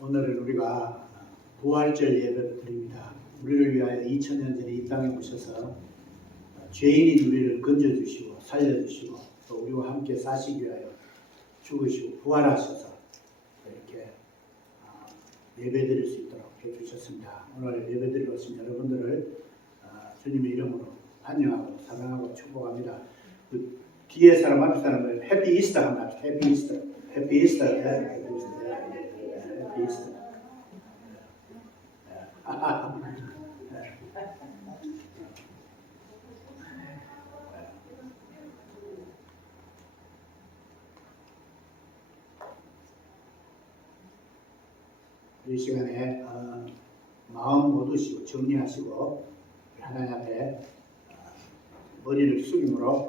오늘은 우리가 부활절 예배를 드립니다. 우리를 위하여 2000년 전에 이 땅에 오셔서 죄인인 우리를 건져주시고 살려주시고 또 우리와 함께 사시기 위하여 죽으시고 부활하셔서 이렇게 예배드릴 수 있도록 해주셨습니다. 오늘 예배드리러 오신 여러분들을 주님의 이름으로 환영하고 사랑하고 축복합니다. 그 뒤에 사람 앞에 사람을 해피 이스터 합니다. 해피 이스터, 해피 이스터, 해피 이스터. 이 시간에 마음 모두시고 정리하시고 하나님 앞에 머리를 숙임으로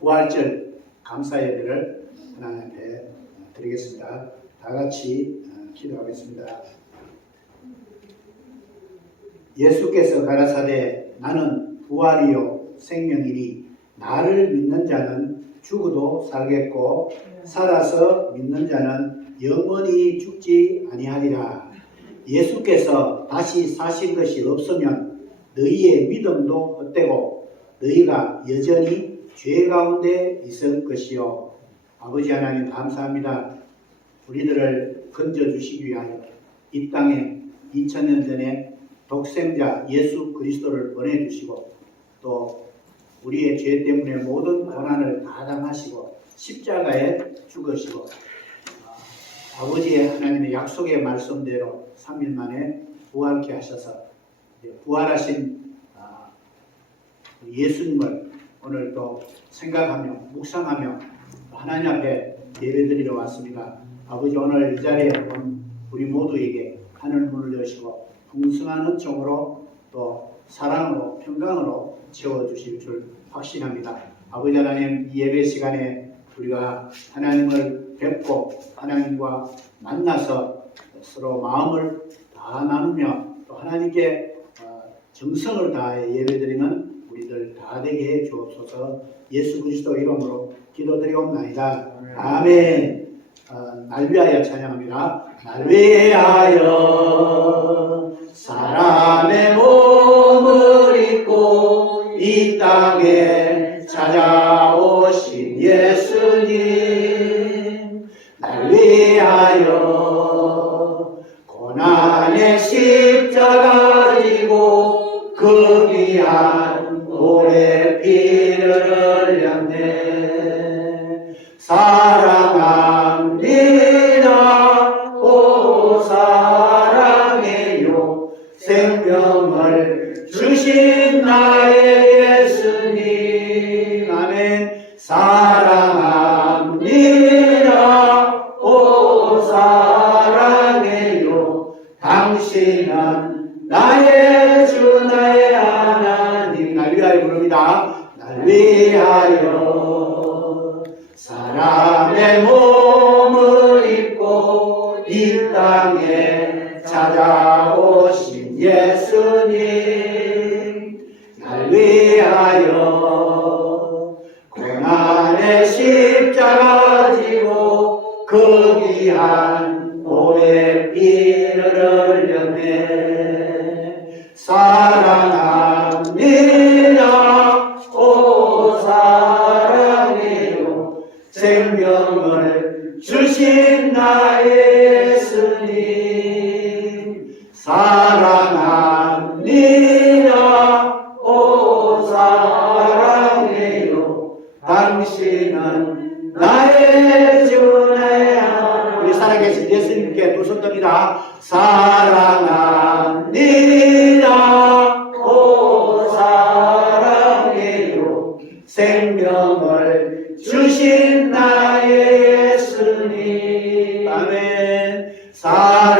부활절 감사 예배를 하나님 앞에 드리겠습니다. 다 같이 기도하겠습니다. 예수께서 가라사대 나는 부활이요 생명이니 나를 믿는 자는 죽어도 살겠고 살아서 믿는 자는 영원히 죽지 아니하리라. 예수께서 다시 사신 것이 없으면 너희의 믿음도 헛되고 너희가 여전히 죄 가운데 있을 것이요. 아버지 하나님 감사합니다. 우리들을 건져주시기 위하여 이 땅에 2000년 전에 독생자 예수 그리스도를 보내주시고 또 우리의 죄 때문에 모든 고난을 다 당하시고 십자가에 죽으시고 아버지의 하나님의 약속의 말씀대로 3일 만에 부활케 하셔서 부활하신 예수님을 오늘 또 생각하며 묵상하며 하나님 앞에 예배드리러 왔습니다. 아버지 오늘 이 자리에 온 우리 모두에게 하늘 문을 여시고 풍성한 은총으로 또 사랑으로 평강으로 채워주실 줄 확신합니다. 아버지 하나님 이 예배 시간에 우리가 하나님을 뵙고 하나님과 만나서 서로 마음을 다 나누며 또 하나님께 정성을 다해 예배드리는 우리들 다 되게 해 주옵소서. 예수 그리스도 이름으로 기도드리옵나이다. 아멘. 날 위하여 찬양합니다. 날 위하여 사람의 몸을 입고 이 땅에 찾아오신 예수님, 날 위하여 고난의 십자가 지고 그 귀한 오래 피를 흘렸네. 사랑합니다. 오 사랑해요. 생명을 주신 나의 예수님. 아멘. 사랑합니다. 오 사랑해요. 당신은 나의 주 나의 하나님. 날 위하여 부릅니다. 날 위하여 사람의 몸을 입고 이 땅에 찾아오신 예수님, 날 위하여 고난의 십자가 지고 그 귀한 오래 피를 흘렸네. 사랑합니다. 오 사랑해요. 생명을 주신 나의 예수님. 사랑합니다. 오 사랑해요. 당신은 나의 주 나의 하나님. 우리 살아계신 예수님께 두 손 듭니다. 사랑합니다. 오 사랑해요. 생명을 주신 나의 예수님. 아멘. 사랑합니다.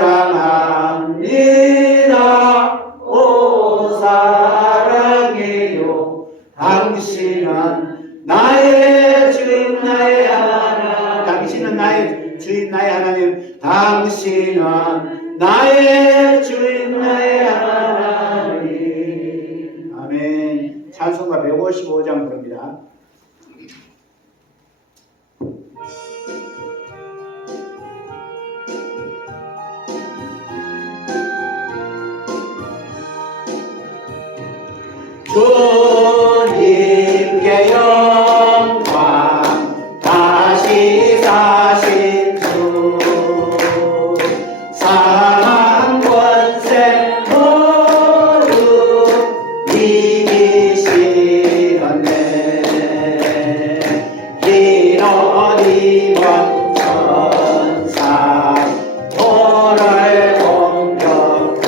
오 사랑해요. 당신은 나의 주인 나의 하나님. 당신은 나의 주인 나의 하나님. 당신은 나의 주인 나의 하나님. 아멘. 찬송가 155장 부릅니다. 주님께 영광 다시 사신 주 사망 권세 모두 이기시었네. 이런 이번 천사 도를 공격고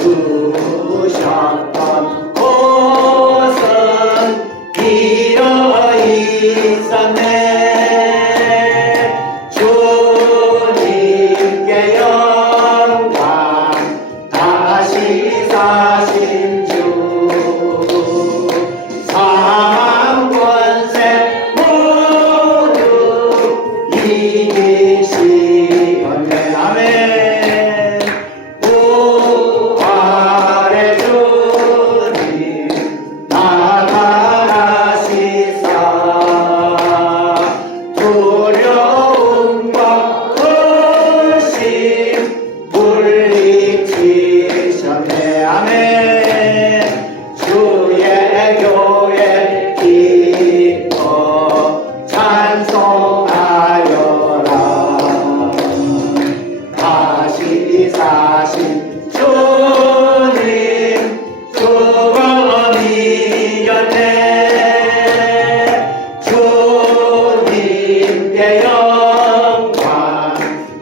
누우셨던 곳은 비어 있었네. 주님께 영광 다시 사신 주 사망 권세 모두 이기시었네. 아멘. 부활의 주님 나타나시사 두려움과 의심 물리치셨네. 아멘. 주의 교회 기뻐 찬송하여라. 다시 사신 주님 주권이었네. 주님께 영광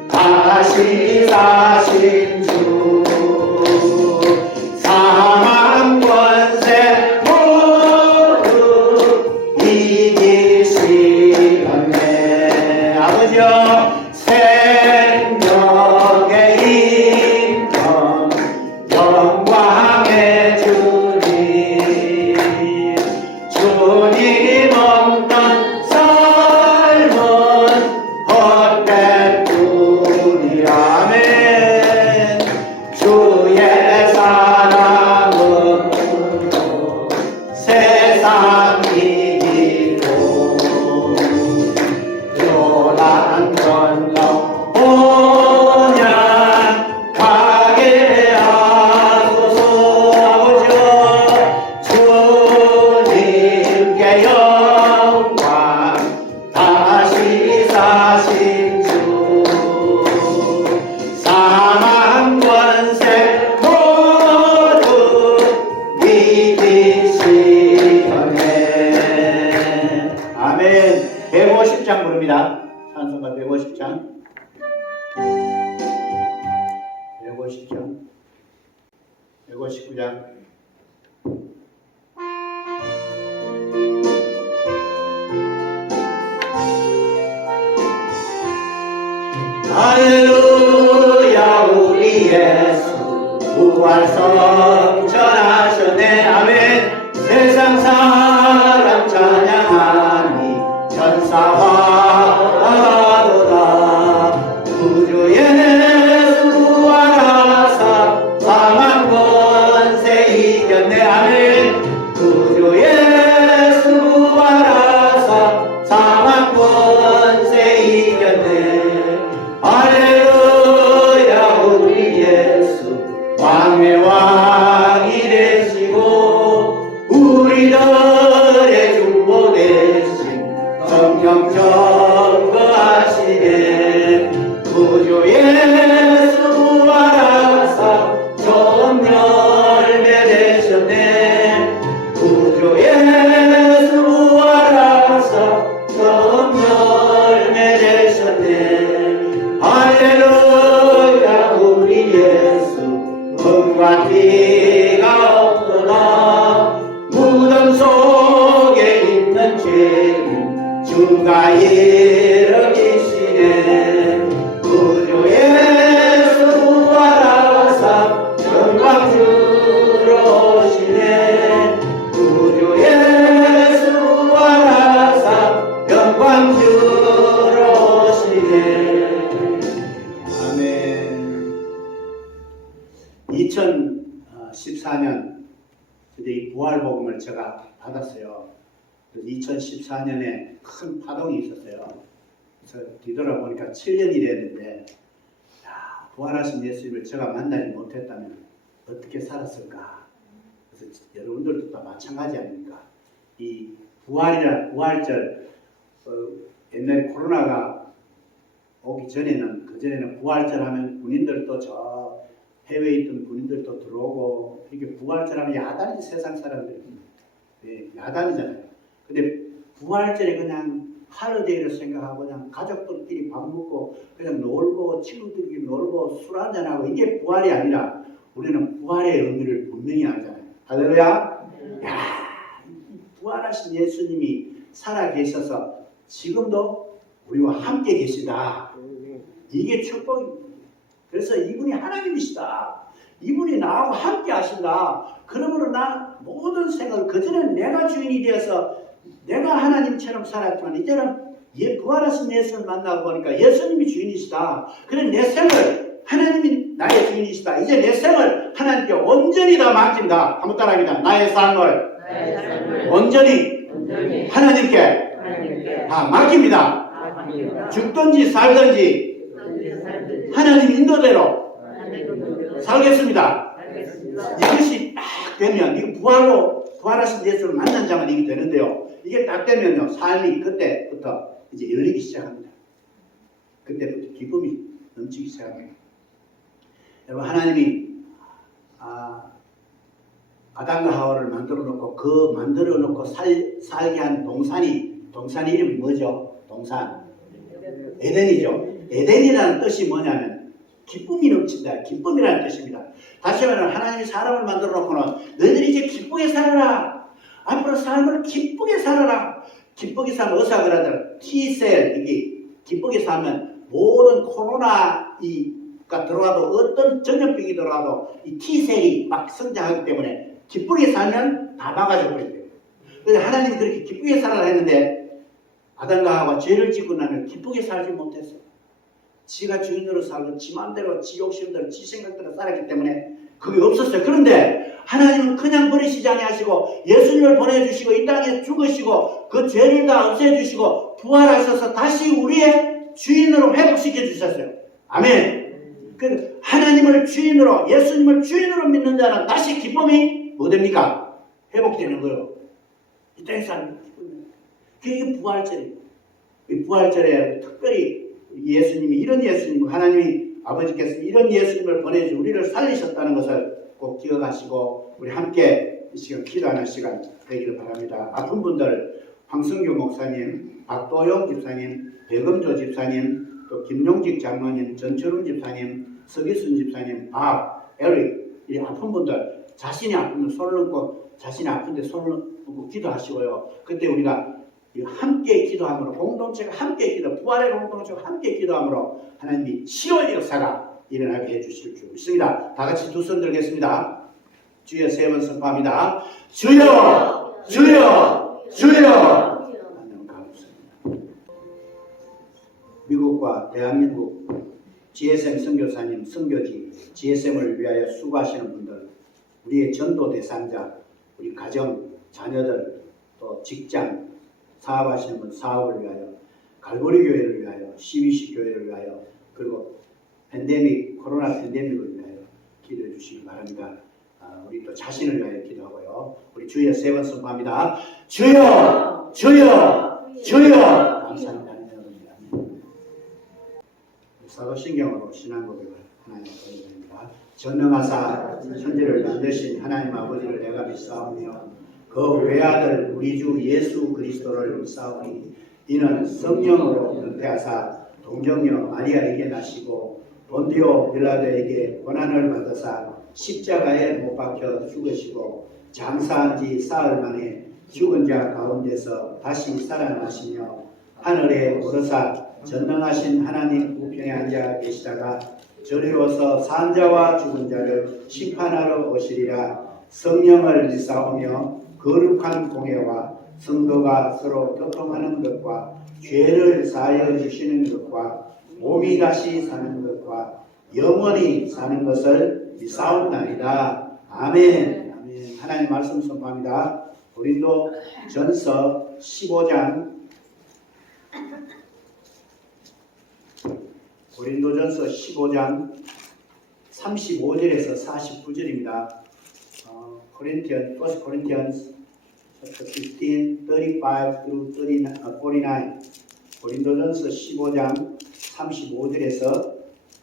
다시 사신 주 사망 권세 모두 이기시었네. 아버지여 생명의 인권 영광의 주님 주님 없던 삶은 헛된 뿐이라. 아멘. 주의 사랑으로 세상 이기고 요란 건너 온양 가게 하소서. 주님께 영광 다시 사신 주 사망 권세 모두 이기시었네. 아멘. 150장 부릅니다. 찬송가 150장. 150장. 159장. 할렐루야 우리 예수 부활성 전하셨네. 아멘. 세상 사람 찬양하니 전사화도다. 구주 예수 부활하사 사망 권세 이겼네. 아멘. 구주 예수 부활하사 사망 권세 이겼네. 할렐루야 우리 예수 왕의 왕이 되시고 우리들의 중보 되신 성령 전거하시네. 구주 예수 부활하사 좋은 열매 되셨네. 구주 예수 부활하사 좋은 열매 되셨네. 할렐루야 우리 예수 은과 피가 없구나. 무덤 속에 있는 죄인 주가 일으키시네. 구주 예수 부활하사 영광 주러 오시네. 구주 예수 부활하사 영광 주러 오시네. 아멘. 2014년 이 부활복음을 제가 받았어요. 2014년에 큰 파동이 있었어요. 그래서 뒤돌아보니까 7년이 됐는데, 부활하신 예수님을 제가 만나지 못했다면 어떻게 살았을까 그래서 여러분들도 다 마찬가지 아닙니까? 이 부활절, 옛날에 코로나가 오기 전에는, 그전에는 부활절 하면 군인들도 저 해외에 있던 군인들도 들어오고, 이렇게 부활절 하면 야단이 세상 사람들이. 예, 야단이잖아요. 근데 부활절에 그냥 하루데이를 생각하고 그냥 가족들끼리 밥 먹고 그냥 놀고 친구들끼리 놀고 술 한잔하고, 이게 부활이 아니라 우리는 부활의 의미를 분명히 알잖아요. 할렐루야. 야, 부활하신 예수님이 살아 계셔서 지금도 우리와 함께 계시다. 이게 축복입니다. 그래서 이분이 하나님이시다. 이분이 나하고 함께 하신다. 그러므로 나 모든 생을, 그전에는 내가 주인이 되어서 내가 하나님처럼 살았지만 이제는 부활하신 예수를 만나고 보니까 예수님이 주인이시다. 그래 내 생을 하나님이 나의 주인이시다. 이제 내 생을 하나님께 온전히 다 맡긴다. 한번 따라합니다. 나의 삶을 온전히 하나님께 다 맡깁니다. 죽든지 살든지 하나님 인도대로 살겠습니다. 이것이 딱 되면, 이거 부활하신 예수를 만난 자만 이게 되는데요. 이게 딱 되면요, 삶이 그때부터 이제 열리기 시작합니다. 그때부터 기쁨이 넘치기 시작합니다. 여러분, 하나님이 아담과 하와를 만들어 놓고 살게 한 동산 이름이 뭐죠? 에덴이죠. 에덴이라는 뜻이 뭐냐면 기쁨이 넘친다. 기쁨이라는 뜻입니다. 다시 말하면 하나님이 사람을 만들어 놓고는 너희들이 이제 기쁘게 살아라. 앞으로 삶을 기쁘게 살아라. 기쁘게 살면 의사가 그러더라. T셀, 이게 기쁘게 살면 모든 코로나가 들어와도 어떤 전염병이 들어와도 이 T셀이 막 성장하기 때문에 기쁘게 살면 다 막아져 버린대요. 그래서 하나님이 그렇게 기쁘게 살아라 했는데 아담과 하와가 죄를 짓고 나면 기쁘게 살지 못했어요. 지가 주인으로 살고 지 마음대로 지 욕심대로 지 생각대로 살았기 때문에 그게 없었어요. 그런데 하나님은 그냥 버리시지 아니하시고 예수님을 보내주시고 이 땅에 죽으시고 그 죄를 다 없애주시고 부활하셔서 다시 우리의 주인으로 회복시켜 주셨어요. 아멘. 그 하나님을 주인으로, 예수님을 주인으로 믿는 자는 다시 기쁨이 뭐 됩니까? 회복되는 거예요. 이 땅에 사는 기쁨이. 그게 부활절이에요. 이 부활절에 특별히 예수님이, 이런 예수님, 하나님이 아버지께서 이런 예수님을 보내주 우리를 살리셨다는 것을 꼭 기억하시고 우리 함께 이 시간 기도하는 시간 되기를 바랍니다. 아픈 분들 황성규 목사님, 박도영 집사님, 백음조 집사님, 또 김용직 장로님, 전철훈 집사님, 서기순 집사님, 에릭, 이 아픈 분들 자신이 아프면 손을 얹고 자신이 아픈데 손을 얹고 기도하시고요. 그때 우리가 함께 기도함으로, 공동체가 함께 부활의 공동체가 함께 기도함으로 하나님이 치유의 역사가 일어나게 해주실 줄 믿습니다. 다 같이 두 손 들겠습니다. 주여 세 번 선포합니다. 주여, 주여, 주여. 하나님 감사합니다. 미국과 대한민국 GSM 선교사님, 선교지 GSM을 위하여 수고하시는 분들, 우리의 전도 대상자, 우리 가정, 자녀들, 또 직장, 사업하시는 분 사업을 위하여, 갈보리 교회를 위하여, CBC 교회를 위하여, 그리고 코로나 팬데믹을 위하여 기도해 주시기 바랍니다. 우리 또 자신을 위하여 기도하고요. 우리 주여 세 번 선포합니다. 주여, 주여, 주여. 감사합니다. 사도신경으로 신앙 고백을 하나님 보여드립니다. 전능하사 천지를 만드신 하나님 아버지를 내가 믿사오며 그 외아들 우리 주 예수 그리스도를 믿사오니 이는 성령으로 잉태하사 동정녀 마리아에게 나시고 본디오 빌라도에게 고난을 받으사 십자가에 못 박혀 죽으시고 장사한 지 사흘 만에 죽은 자 가운데서 다시 살아나시며 하늘에 오르사 전능하신 하나님 우편에 앉아 계시다가 저리로서 산 자와 죽은 자를 심판하러 오시리라. 성령을 믿사오며 거룩한 공예와 성도가 서로 교통하는 것과 죄를 사하여 주시는 것과 몸이 다시 사는 것과 영원히 사는 것을 믿사옵나이다. 아멘. 아멘. 하나님 말씀 선포합니다. 고린도전서 15장 35절에서 49절입니다. Corinthians, 1 Corinthians chapter 15, 35 through 49. 고린도전서 15장 35절에서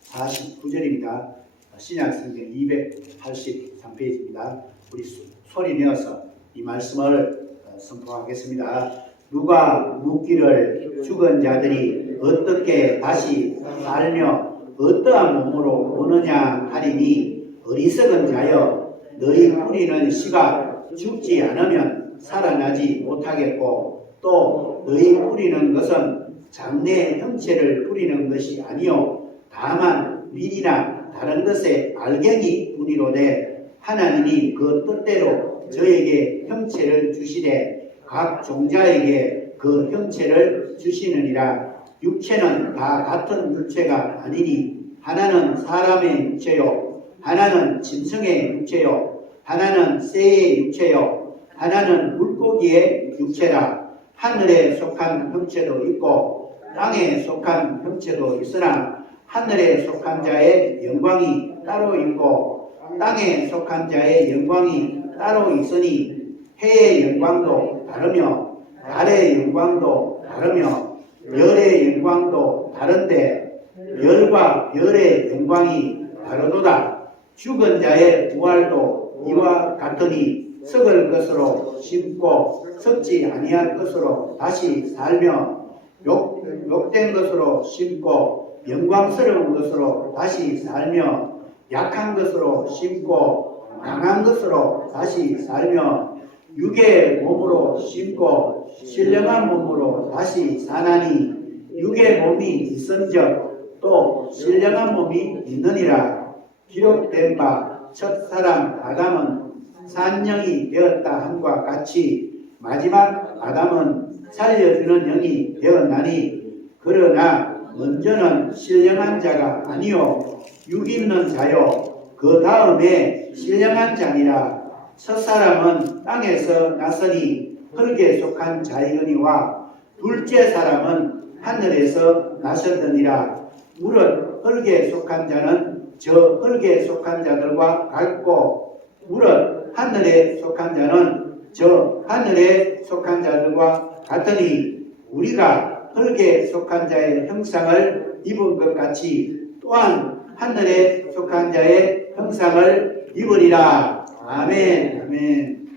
49절입니다. 신약성경 283페이지입니다. 우리 소리 내어서 이 말씀을 선포하겠습니다. 누가 묻기를 죽은 자들이 어떻게 다시 살며 어떠한 몸으로 오느냐 하리니 어리석은 자여 너희 뿌리는 씨가 죽지 않으면 살아나지 못하겠고 또 너희 뿌리는 것은 장래 형체를 뿌리는 것이 아니요 다만 밀이나 다른 것의 알갱이 뿐이로되 하나님이 그 뜻대로 저에게 형체를 주시되 각 종자에게 그 형체를 주시느니라. 육체는 다 같은 육체가 아니니 하나는 사람의 육체요 하나는 짐승의 육체요 하나는 새의 육체요 하나는 물고기의 육체라. 하늘에 속한 형체도 있고 땅에 속한 형체도 있으나 하늘에 속한 자의 영광이 따로 있고 땅에 속한 자의 영광이 따로 있으니 해의 영광도 다르며 달의 영광도 다르며 별의 영광도 다른데 별과 별의 영광이 다르도다. 죽은 자의 부활도 이와 같으니 썩을 것으로 심고 썩지 아니할 것으로 다시 살며 욕된 것으로 심고 영광스러운 것으로 다시 살며 약한 것으로 심고 강한 것으로 다시 살며 육의 몸으로 심고 신령한 몸으로 다시 사나니 육의 몸이 있은즉 또 신령한 몸이 있느니라. 기록된 바 첫 사람 아담은 산영이 되었다 함과 같이 마지막 아담은 살려주는 영이 되었나니 그러나 먼저는 신령한 자가 아니요 육 있는 자요 그 다음에 신령한 자니라. 첫 사람은 땅에서 났으니 흙에 속한 자이거니와 둘째 사람은 하늘에서 나셨느니라. 무릇 흙에 속한 자는 저 흙에 속한 자들과 같고 무릇 하늘에 속한 자는 저 하늘에 속한 자들과 같으니 우리가 흙에 속한 자의 형상을 입은 것 같이 또한 하늘에 속한 자의 형상을 입으리라. 아멘. 아멘.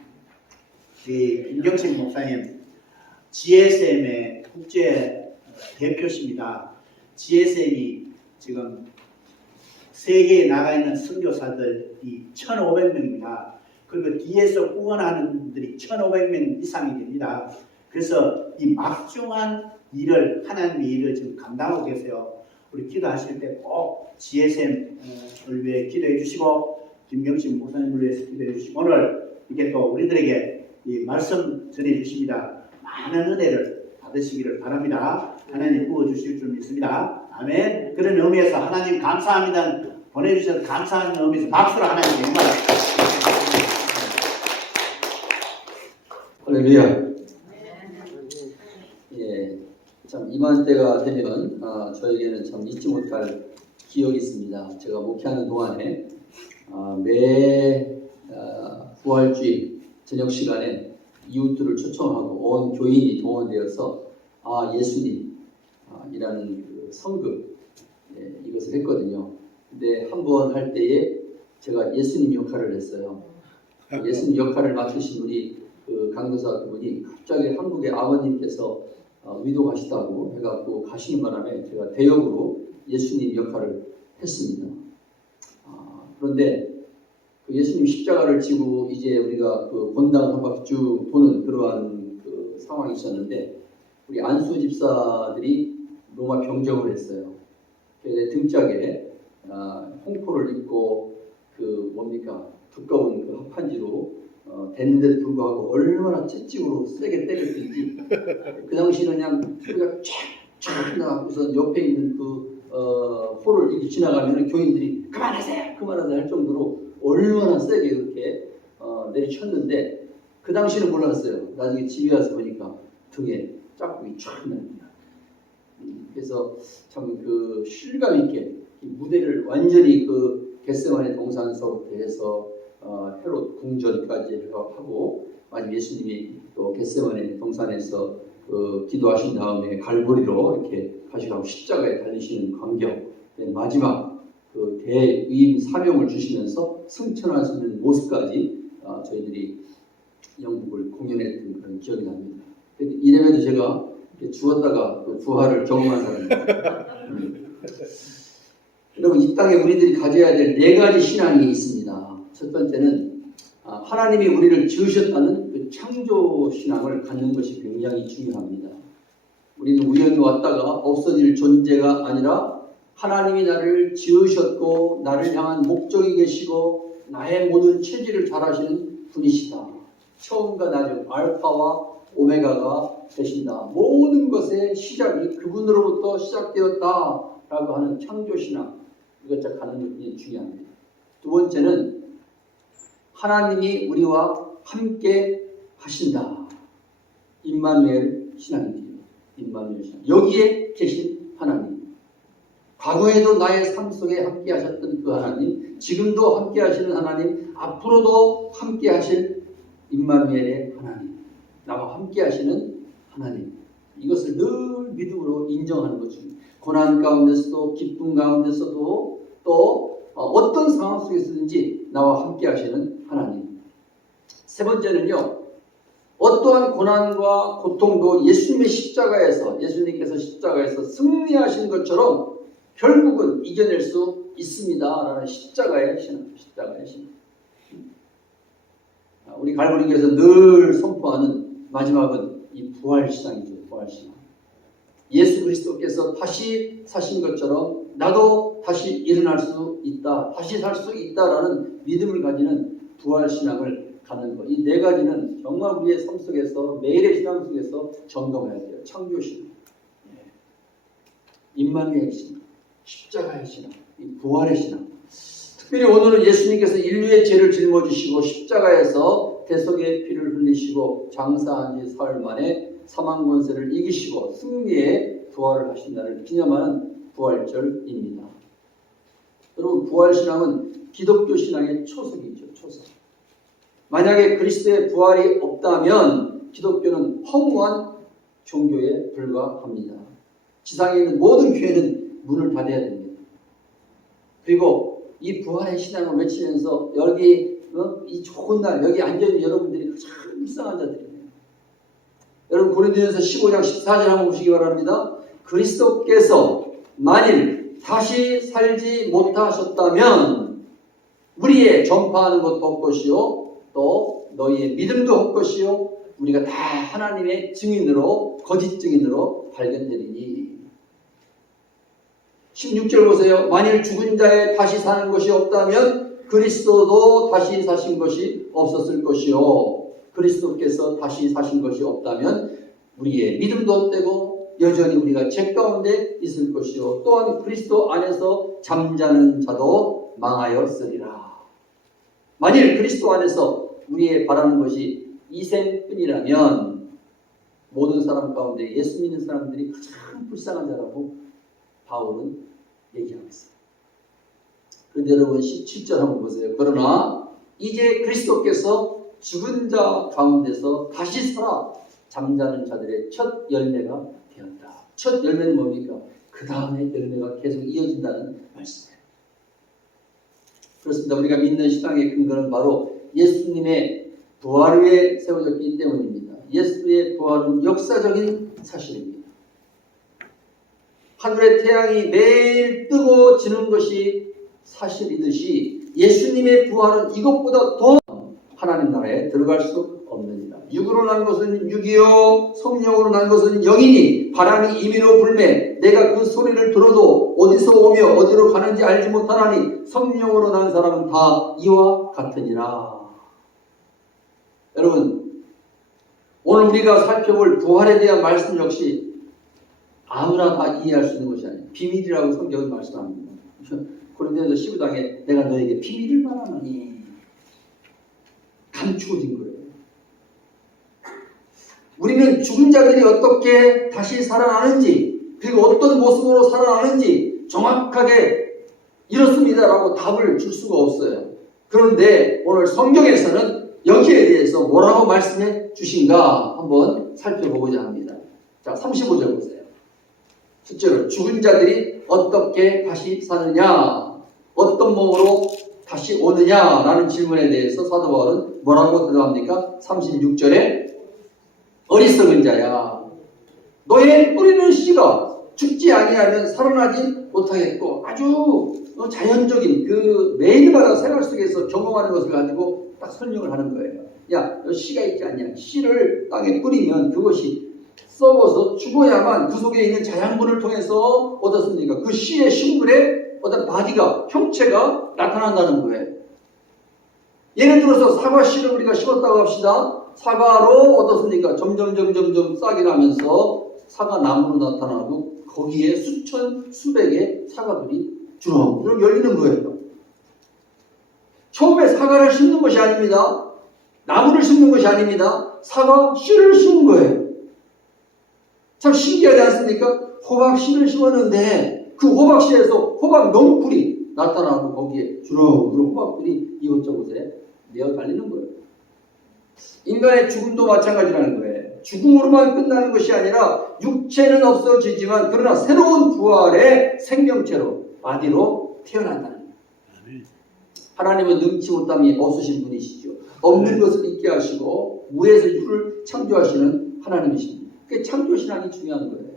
김경신 목사님 GSM의 국제 대표십니다. GSM이 지금 세계에 나가 있는 선교사들이 1,500명입니다. 그리고 뒤에서 후원하는 분들이 1,500명 이상이 됩니다. 그래서 이 막중한 일을 하나님의 일을 지금 감당하고 계세요. 우리 기도하실 때 꼭 GSM을 위해 기도해 주시고 김경신 목사님을 위해서 기도해 주시고 오늘 이게 또 우리들에게 이 말씀 전해 주십니다. 많은 은혜를 받으시기를 바랍니다. 하나님 부어주실 줄 믿습니다. 아멘. 그런 의미에서 하나님 감사합니다. 보내주셔서 감사하는 의미에서 박수로 하나님께 영광을. 할렐루야. 예, 참 이맘때가 되면 저에게는 참 잊지 못할 기억이 있습니다. 제가 목회하는 동안에 매 부활주일 저녁 시간에 이웃들을 초청하고 온 교인이 동원되어서 예수님이라는 그 성급 이것을 했거든요. 근데 한 번 할 때에 제가 예수님 역할을 했어요. 예수님 역할을 맡으신 우리 그 강도사 그분이 갑자기 한국의 아버님께서 위독하시다고 해갖고 가시는 바람에 제가 대역으로 예수님 역할을 했습니다. 그런데 그 예수님 십자가를 지고 이제 우리가 그 본당 한 바퀴 쭉 도는 그러한 그 상황이 있었는데 우리 안수 집사들이 로마 병정을 했어요. 그래서 등짝에 홍포를 입고 그 두꺼운 그 합판지로 됐는데도 불구하고 얼마나 채찍으로 세게 때렸든지 그 당시는 그냥 우리가 쫙쫙 나가고서 옆에 있는 그 포를 이렇게 지나가면 교인들이 그만하세요 할 정도로 얼마나 세게 그렇게 내리쳤는데 그 당시는 몰랐어요. 나중에 집에 와서 보니까 등에 짝꿍이 쫙 납니다. 그래서 참 그 실감 있게 이 무대를 완전히 그 겟세마네 동산서부터 해서 헤롯 궁전까지 하고 마지막 예수님이 또 겟세마네 동산에서 기도하신 다음에 갈보리로 이렇게 가시고 십자가에 달리시는 광경, 마지막 대위임 사명을 주시면서 승천하시는 모습까지 저희들이 영국을 공연했던 그런 기억이 납니다. 이래봬도 제가 죽었다가 부활을 경험한 사람입니다. 여러분, 이 땅에 우리들이 가져야 될 4가지 신앙이 있습니다. 첫 번째는 하나님이 우리를 지으셨다는 그 창조 신앙을 갖는 것이 굉장히 중요합니다. 우리는 우연히 왔다가 없어질 존재가 아니라 하나님이 나를 지으셨고 나를 향한 목적이 계시고 나의 모든 체질을 잘 아시는 분이시다. 처음과 나중 알파와 오메가가 되신다. 모든 것의 시작이 그분으로부터 시작되었다라고 하는 창조신앙, 이것을 갖는 것이 중요합니다. 두 번째는 하나님이 우리와 함께 하신다. 임마누엘 신앙입니다. 임마누엘 신앙. 여기에 계신 하나님. 과거에도 나의 삶 속에 함께 하셨던 그 하나님, 지금도 함께 하시는 하나님, 앞으로도 함께 하실 임마누엘의 하나님, 나와 함께 하시는 하나님. 이것을 늘 믿음으로 인정하는 거죠. 고난 가운데서도 기쁨 가운데서도 또 어떤 상황 속에서든지 나와 함께 하시는 하나님. 세 번째는요, 어떠한 고난과 고통도 예수님께서 십자가에서 승리하신 것처럼 결국은 이겨낼 수 있습니다라는 십자가의 신앙. 우리 갈보리교에서 늘 선포하는 마지막은 이 부활신앙이죠. 부활신앙. 예수 그리스도께서 다시 사신 것처럼 나도 다시 일어날 수 있다, 다시 살 수 있다라는 믿음을 가지는 부활신앙을 갖는 것. 이 4가지는 정말 우리의 삶 속에서, 매일의 신앙 속에서 점검해야 돼요. 창조신앙, 임마누엘 신앙, 십자가의 신앙, 이 부활의 신앙. 특별히 오늘은 예수님께서 인류의 죄를 짊어지시고 십자가에서 대속의 피를 흘리시고 장사한 지 사흘 만에 사망 권세를 이기시고 승리의 부활을 하신 날을 기념하는 부활절입니다. 여러분, 부활신앙은 기독교 신앙의 초석이죠. 초석. 만약에 그리스도의 부활이 없다면 기독교는 허무한 종교에 불과합니다. 지상에 있는 모든 교회는 문을 닫아야 됩니다. 그리고 이 부활의 신앙을 외치면서 여기 이 좋은 날 여기 앉아있는 여러분들이 참 불쌍한 자들이에요. 여러분, 고린도전서 15장 14절 한번 보시기 바랍니다. 그리스도께서 만일 다시 살지 못하셨다면 우리의 전파하는 것도 헛것이요 또 너희의 믿음도 헛것이요 우리가 다 하나님의 증인으로, 거짓 증인으로 발견되리니. 16절 보세요. 만일 죽은 자의 다시 사는 것이 없다면 그리스도도 다시 사신 것이 없었을 것이요 그리스도께서 다시 사신 것이 없다면 우리의 믿음도 헛되고 여전히 우리가 죄 가운데 있을 것이요 또한 그리스도 안에서 잠자는 자도 망하였으리라. 만일 그리스도 안에서 우리의 바라는 것이 이 생뿐이라면 모든 사람 가운데 예수 믿는 사람들이 가장 불쌍한 자라고 바울은 얘기하고 있어요. 그런데 여러분 17절 한번 보세요. 그러나 이제 그리스도께서 죽은 자 가운데서 다시 살아 잠자는 자들의 첫 열매가 되었다. 첫 열매는 뭡니까? 그 다음에 열매가 계속 이어진다는 말씀이에요. 그렇습니다. 우리가 믿는 신앙의 근거는 바로 예수님의 부활 위에 세워졌기 때문입니다. 예수의 부활은 역사적인 사실입니다. 하늘의 태양이 매일 뜨고 지는 것이 사실이듯이 예수님의 부활은 이것보다 더 하나님 나라에 들어갈 수 없느니라. 육으로 난 것은 육이요 성령으로 난 것은 영이니 바람이 임의로 불매 내가 그 소리를 들어도 어디서 오며 어디로 가는지 알지 못하나니 성령으로 난 사람은 다 이와 같으니라. 여러분, 오늘 우리가 살펴볼 부활에 대한 말씀 역시 아무나 다 이해할 수 있는 것이 아니에요. 비밀이라고 성경은 말씀합니다. 고린도전서 15장에 내가 너에게 비밀을 말하노니 감추어진 거예요. 우리는 죽은 자들이 어떻게 다시 살아나는지 그리고 어떤 모습으로 살아나는지 정확하게 이렇습니다라고 답을 줄 수가 없어요. 그런데 오늘 성경에서는 여기에 대해서 뭐라고 말씀해 주신가 한번 살펴보고자 합니다. 자, 35절 보세요. 첫째로 죽은 자들이 어떻게 다시 사느냐, 어떤 몸으로 다시 오느냐라는 질문에 대해서 사도 바울은 뭐라고 대답합니까? 36절에 어리석은 자야, 너의 뿌리는 씨가 죽지 아니하면 살아나지 못하겠고, 아주 자연적인 그 매일마다 생활 속에서 경험하는 것을 가지고 딱 설명을 하는 거예요. 야, 너 씨가 있지 않냐? 씨를 땅에 뿌리면 그것이 썩어서 죽어야만 그 속에 있는 자양분을 통해서 어떻습니까? 그 씨의 식물의 어떤 바디가, 형체가 나타난다는 거예요. 예를 들어서 사과 씨를 우리가 심었다고 합시다. 사과로 어떻습니까? 점점 싹이 나면서 사과 나무로 나타나고 거기에 수천, 수백의 사과들이 주렁주렁 열리는 거예요. 처음에 사과를 심는 것이 아닙니다. 나무를 심는 것이 아닙니다. 사과 씨를 심은 거예요. 참 신기하지 않습니까? 호박 씨를 심었는데 그 호박 씨에서 호박 넝쿨이 나타나고 거기에 주렁주렁 호박들이 이곳저곳에 내어 달리는 거예요. 인간의 죽음도 마찬가지라는 거예요. 죽음으로만 끝나는 것이 아니라 육체는 없어지지만 그러나 새로운 부활의 생명체로, 바디로 태어난다는 거예요. 하나님은 능치 못함이 없으신 분이시죠. 없는 것을 있게 하시고 무에서 유를 창조하시는 하나님이십니다. 그게 창조신앙이 중요한 거예요.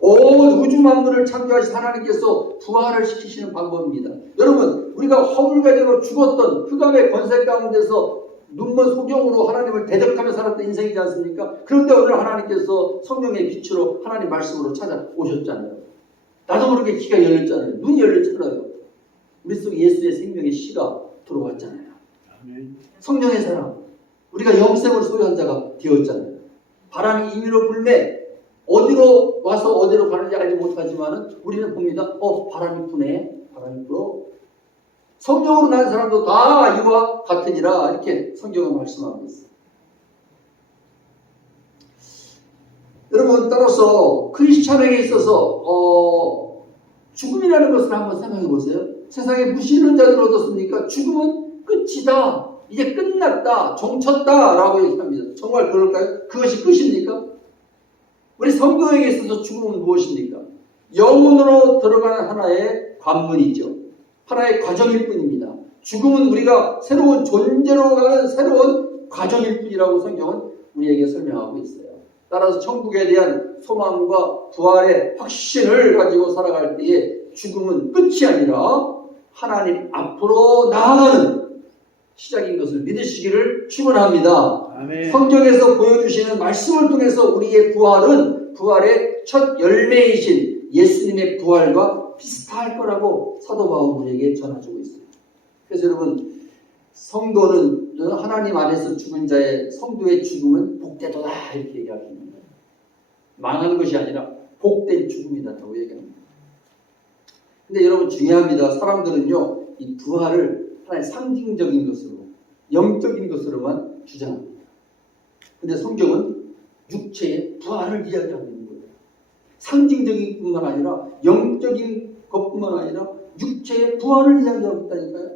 온 우주 만물을 창조하신 하나님께서 부활을 시키시는 방법입니다. 여러분, 우리가 허물가지로 죽었던 흑암의 권세 가운데서 눈먼 소경으로 하나님을 대적하며 살았던 인생이지 않습니까? 그런데 오늘 하나님께서 성령의 빛으로 하나님 말씀으로 찾아오셨잖아요. 나도 모르게 귀가 열렸잖아요. 눈이 열렸잖아요. 우리 속에 예수의 생명의 씨가 들어왔잖아요. 성령의 사람, 우리가 영생을 소유한 자가 되었잖아요. 바람이 임의로 불매 어디로 와서 어디로 가는지 알지 못하지만 우리는 봅니다. 바람이 부네, 바람이 불어. 성령으로 난 사람도 다 이와 같으니라, 이렇게 성경은 말씀하고 있어요. 여러분, 따라서 크리스찬에게 있어서 죽음이라는 것을 한번 생각해 보세요. 세상에 무시있는 자들 어떻습니까? 죽음은 끝이다, 이제 끝났다, 종쳤다 라고 얘기합니다. 정말 그럴까요? 그것이 끝입니까? 우리 성도에게 있어서 죽음은 무엇입니까? 영혼으로 들어가는 하나의 관문이죠. 하나의 과정일 뿐입니다. 죽음은 우리가 새로운 존재로 가는 새로운 과정일 뿐이라고 성경은 우리에게 설명하고 있어요. 따라서 천국에 대한 소망과 부활의 확신을 가지고 살아갈 때에 죽음은 끝이 아니라 하나님 앞으로 나아가는 시작인 것을 믿으시기를 축원합니다. 아멘. 성경에서 보여주시는 말씀을 통해서 우리의 부활은 부활의 첫 열매이신 예수님의 부활과 비슷할 거라고 사도 바울은 우리에게 전해주고 있어요. 그래서 여러분, 성도는 하나님 안에서 죽은 자의 성도의 죽음은 복되도다 이렇게 얘기하시는 거예요. 망한 것이 아니라 복된 죽음이다라고 얘기합니다. 근데 여러분 중요합니다. 사람들은요, 이 부활을 하나의 상징적인 것으로, 영적인 것으로만 주장합니다. 근데 성경은 육체의 부활을 이야기하고 있는 거예요. 상징적인 뿐만 아니라 영적인 것뿐만 아니라 육체의 부활을 이야기하고 있다니까요.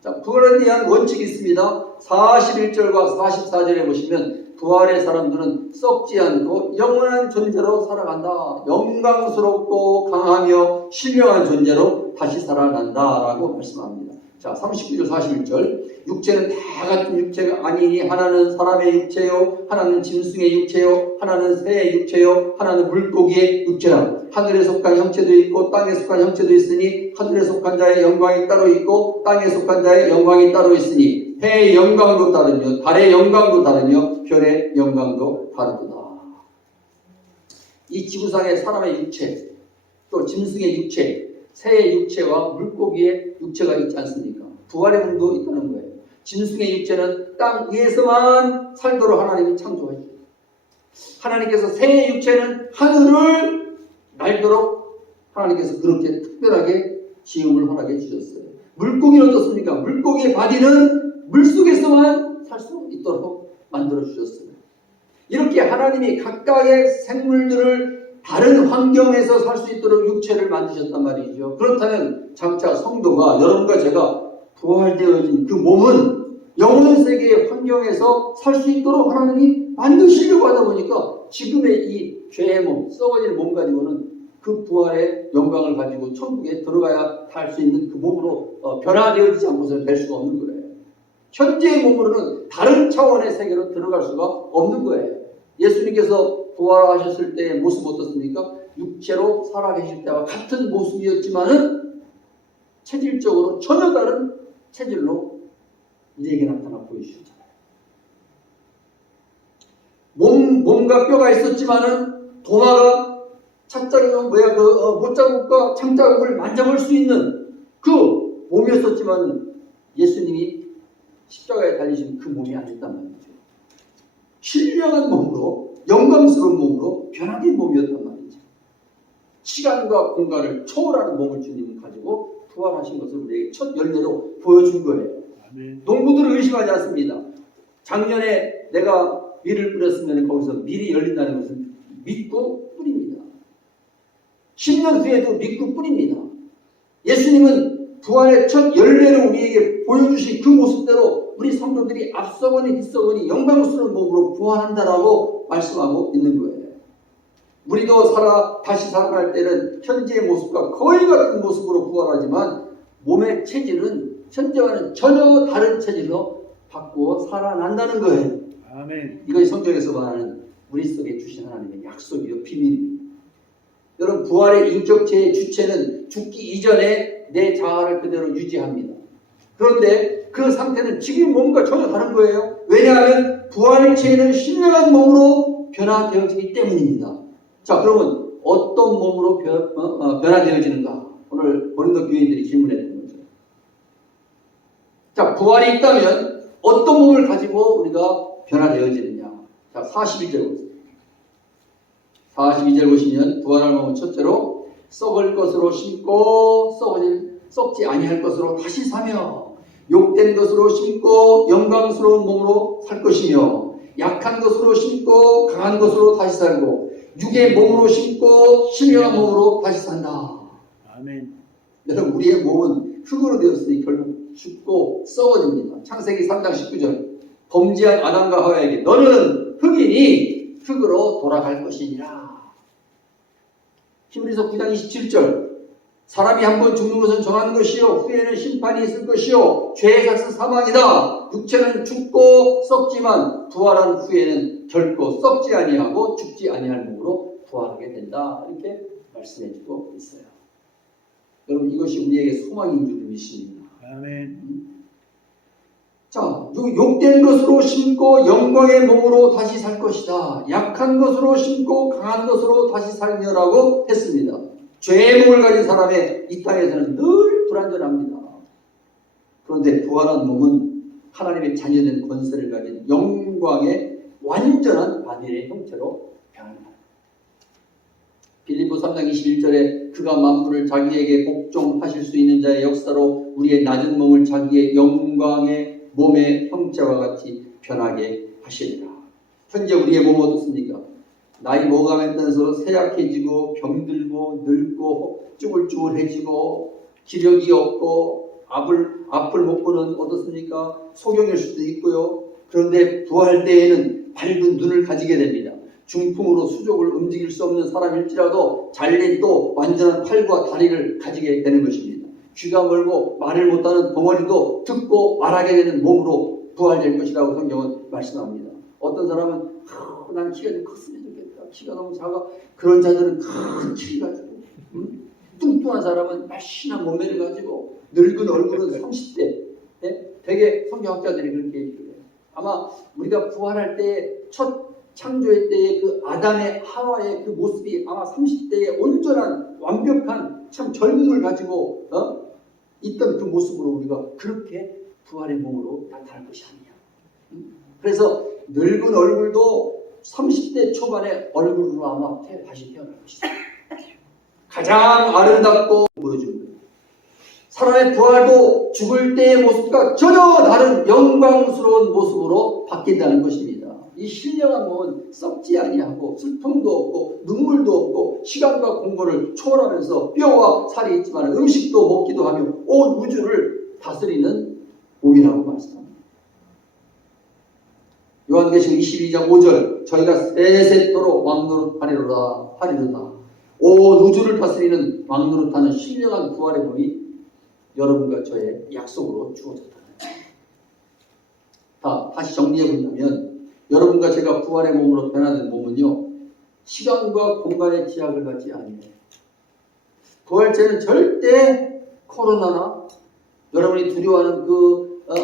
자, 부활에 대한 원칙이 있습니다. 41절과 44절에 보시면 부활의 사람들은 썩지 않고 영원한 존재로 살아간다. 영광스럽고 강하며 신령한 존재로 다시 살아난다 라고 말씀합니다. 자, 39절 41절, 육체는 다 같은 육체가 아니니 하나는 사람의 육체요, 하나는 짐승의 육체요, 하나는 새의 육체요, 하나는 물고기의 육체라. 하늘에 속한 형체도 있고 땅에 속한 형체도 있으니 하늘에 속한 자의 영광이 따로 있고 땅에 속한 자의 영광이 따로 있으니 해의 영광도 다르며 달의 영광도 다르며 별의 영광도 다르도다. 이 지구상의 사람의 육체, 또 짐승의 육체, 새의 육체와 물고기의 육체가 있지 않습니까? 부활의 몸도 있다는 거예요. 짐승의 육체는 땅 위에서만 살도록 하나님이 창조하셨어요. 하나님께서 새의 육체는 하늘을 날도록 하나님께서 그렇게 특별하게 지음을 허락해 주셨어요. 물고기는 어떻습니까? 물고기의 바디는 물속에서만 살 수 있도록 만들어 주셨어요. 이렇게 하나님이 각각의 생물들을 다른 환경에서 살 수 있도록 육체를 만드셨단 말이죠. 그렇다면 장차 성도가, 여러분과 제가 부활되어진 그 몸은 영원 세계의 환경에서 살 수 있도록 하나님이 만드시려고 하다 보니까 지금의 이 죄의 몸, 썩어질 몸 가지고는 그 부활의 영광을 가지고 천국에 들어가야 할 수 있는 그 몸으로 변화되어지지 않고서는 될 수가 없는 거예요. 현재의 몸으로는 다른 차원의 세계로 들어갈 수가 없는 거예요. 예수님께서 부활하셨을 때의 모습 어떻습니까? 육체로 살아계실 때와 같은 모습이었지만은 체질적으로 전혀 다른 체질로 우리에게 나타나 보이셨잖아요. 몸과 뼈가 있었지만은 도마가 못자국과 창자국을 만져볼 수 있는 그 몸이었었지만은 예수님이 십자가에 달리신 그 몸이 아니었단 말이죠. 신령한 몸으로, 영광스러운 몸으로 변화된 몸이었단 말이죠. 시간과 공간을 초월하는 몸을 주님은 가지고 부활하신 것을 우리에게 첫 열매로 보여준 거예요. 아멘. 농부들은 의심하지 않습니다. 작년에 내가 밀을 뿌렸으면 거기서 밀이 열린다는 것은 믿고 뿌립니다. 10년 후에도 믿고 뿌립니다. 예수님은 부활의 첫 열매를 우리에게 보여주신 그 모습대로 우리 성도들이 앞서거니 뒤서거니 영광스러운 몸으로 부활한다라고 말씀하고 있는 거예요. 우리도 다시 살아날 때는 현재의 모습과 거의 같은 모습으로 부활하지만 몸의 체질은 현재와는 전혀 다른 체질로 바꾸어 살아난다는 거예요. 아멘. 이것이 성경에서 말하는 우리 속에 주신 하나님의 약속이요 비밀입니다. 여러분, 부활의 인격체의 주체는 죽기 이전에 내 자아를 그대로 유지합니다. 그런데 그 상태는 지금 몸과 전혀 다른 거예요. 왜냐하면 부활체는 신령한 몸으로 변화되어지기 때문입니다. 자, 그러면 어떤 몸으로 변화되어지는가? 오늘 고린도 교인들이 질문했던 거죠. 자, 부활이 있다면 어떤 몸을 가지고 우리가 변화되어지느냐? 자, 42절 보세요. 42절 보시면 부활할 몸은 첫째로 썩을 것으로 심고 썩지 아니할 것으로 다시 사며 욕된 것으로 심고 영광스러운 몸으로 살 것이며 약한 것으로 심고 강한 것으로 다시 살고 육의 몸으로 심고 신령한 몸으로 다시 산다. 아멘. 여러분, 우리의 몸은 흙으로 되었으니 결국 죽고 썩어집니다. 창세기 3장 19절 범죄한 아담과 하와에게 너는 흙이니 흙으로 돌아갈 것이니라. 히브리서 9장 27절 사람이 한 번 죽는 것은 정한 것이요 후에는 심판이 있을 것이요 죄의 삭은 사망이다. 육체는 죽고 썩지만 부활한 후에는 결코 썩지 아니하고 죽지 아니할 몸으로 부활하게 된다. 이렇게 말씀해주고 있어요. 여러분, 이것이 우리에게 소망인 줄 믿습니다. 아멘. 자, 욕된 것으로 심고 영광의 몸으로 다시 살 것이다. 약한 것으로 심고 강한 것으로 다시 살며라고 했습니다. 죄의 몸을 가진 사람의 이 땅에서는 늘 불안전합니다. 그런데 부활한 몸은 하나님의 자녀된 권세를 가진 영광의 완전한 바늘의 형태로 변합니다. 빌립보 3장 21절에 그가 만물을 자기에게 복종하실 수 있는 자의 역사로 우리의 낮은 몸을 자기의 영광의 몸의 형체와 같이 변하게 하시리라. 현재 우리의 몸은 어떻습니까? 나이 먹어가면서 쇠약해지고 병들고 늙고 쭈글쭈글해지고 기력이 없고 앞을 못 보는 어떻습니까? 소경일 수도 있고요. 그런데 부활 때에는 밝은 눈을 가지게 됩니다. 중풍으로 수족을 움직일 수 없는 사람일지라도 잘린 또 완전한 팔과 다리를 가지게 되는 것입니다. 귀가 멀고 말을 못하는 벙어리도 듣고 말하게 되는 몸으로 부활될 것이라고 성경은 말씀합니다. 어떤 사람은 난 키가 좀 컸으면 좋겠다. 키가 너무 작아. 그런 자들은 큰 키를 가지고 뚱뚱한 사람은 날씬한 몸매를 가지고 늙은 얼굴은 30대. 되게 성경학자들이 그렇게 얘기해요. 아마 우리가 부활할 때 첫 창조의 때의 그 아담의 하와의 그 모습이 아마 30대의 온전한 완벽한 참 젊음을 가지고 있던 그 모습으로 우리가 그렇게 부활의 몸으로 나타날 것이 아니냐. 그래서 늙은 얼굴도 30대 초반의 얼굴로 아마 다시 태어날 것이다. 가장 아름답고 보여주는 거예요. 사람의 부활도 죽을 때의 모습과 전혀 다른 영광스러운 모습으로 바뀐다는 것입니다. 이 신령한 몸은 썩지 아니하고 슬픔도 없고 눈물도 없고 시간과 공간을 초월하면서 뼈와 살이 있지만 음식도 먹기도 하며 온 우주를 다스리는 몸이라고 말씀합니다. 요한계시록 22장 5절 저희가 세세토록 왕노릇하리로다. 온 우주를 다스리는 왕노릇하는 신령한 부활의 몸이 여러분과 저의 약속으로 주어졌다. 다시 정리해 본다면 여러분과 제가 부활의 몸으로 변화된 몸은요, 시간과 공간의 제약을 받지 않습니다. 부활체는 절대 코로나나 여러분이 두려워하는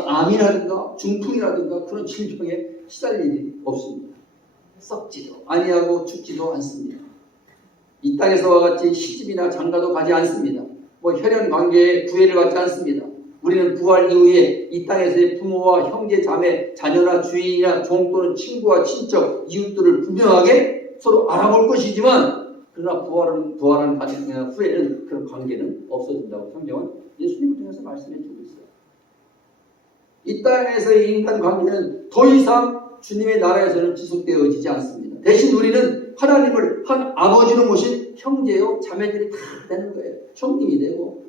암이라든가 중풍이라든가 그런 질병에 시달릴 일이 없습니다. 썩지도 아니하고 죽지도 않습니다. 이 땅에서와 같이 시집이나 장가도 가지 않습니다. 혈연 관계에 구애를 받지 않습니다. 우리는 부활 이후에 이 땅에서의 부모와 형제, 자매, 자녀나 주인이나 종 또는 친구와 친척, 이웃들을 분명하게 서로 알아볼 것이지만 그러나 부활하는 후에는 그런 관계는 없어진다고 성경은 예수님을 통해서 말씀해 주고 있어요. 이 땅에서의 인간 관계는 더 이상 주님의 나라에서는 지속되어지지 않습니다. 대신 우리는 하나님을 한 아버지로 모신 형제요 자매들이 다 되는 거예요. 형님이 되고